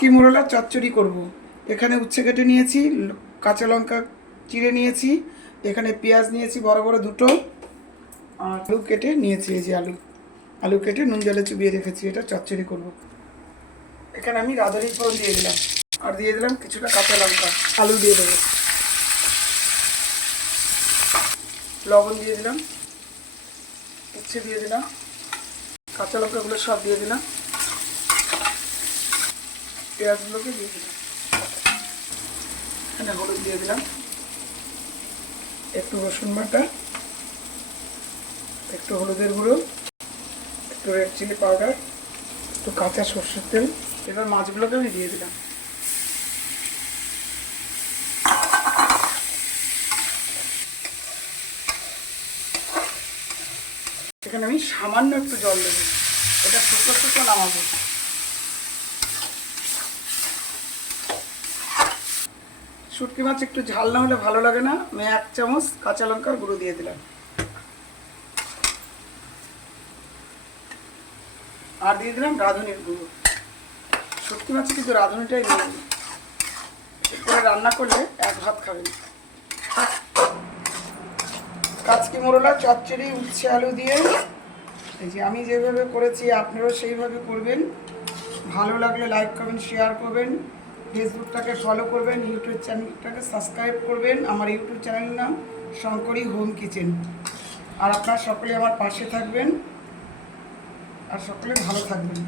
কি মোরলা চচ্চড়ি করব। এখানে উচ্ছে কেটে নিয়েছি, কাঁচা লঙ্কা চিড়ে নিয়েছি, এখানে পেঁয়াজ নিয়েছি বড় বড় দুটো, আর আলু কেটে নিয়েছি। এই যে আলু আলু কেটে নুন জলে চুবিয়ে রেখেছি, এটা চচ্চড়ি করব। এখানে আমি রাঁধুনি ফোড়ন দিয়ে দিলাম, আর দিয়ে দিলাম কিছুটা কাঁচা লঙ্কা। আলু দিয়ে দেবো, লবণ দিয়ে দিলাম, উচ্ছে দিয়ে দিলাম, কাঁচা লঙ্কাগুলো সব দিয়ে দিলাম, পেঁয়াজগুলোকে দিয়ে দিলাম, এখানে হলুদ দিয়ে দিলাম, একটু রসুন বাটা, একটু হলুদের গুঁড়ো, একটু রেড চিলি পাউডার, একটু কাঁচা সর্ষের তেল। এবার মাছগুলোকে আমি দিয়ে দিলাম। এখানে আমি সামান্য একটু জল দেবো, এটা শুকনো শুকনো নামাবো। শুটকি মাছ একটু ঝাল না হলে ভালো লাগে না, আমি 1 চামচ কাঁচা লঙ্কার গুঁড়ো দিয়ে দিলাম, আর দিয়ে দিলাম রাঁধুনির গুঁড়ো। শুটকি মাছে কিন্তু রাঁধুনিটাই দিয়ে দিলাম, করে রান্না করলে 1 ভাত খাবেন। কাচকি মোরলা চচ্চড়ি উচ্ছে আলু দিয়ে, এই যে আমি যেভাবে করেছি আপনারাও সেইভাবে করবেন। ভালো লাগলে লাইক করবেন, শেয়ার করবেন, ফেসবুকটাকে ফলো করবেন, ইউটিউব চ্যানেলটাকে সাবস্ক্রাইব করবেন। আমার ইউটিউব চ্যানেলের নাম শঙ্করী হোম কিচেন। আর আপনারা সকলে আমার পাশে থাকবেন, আর সকলে ভালো থাকবেন।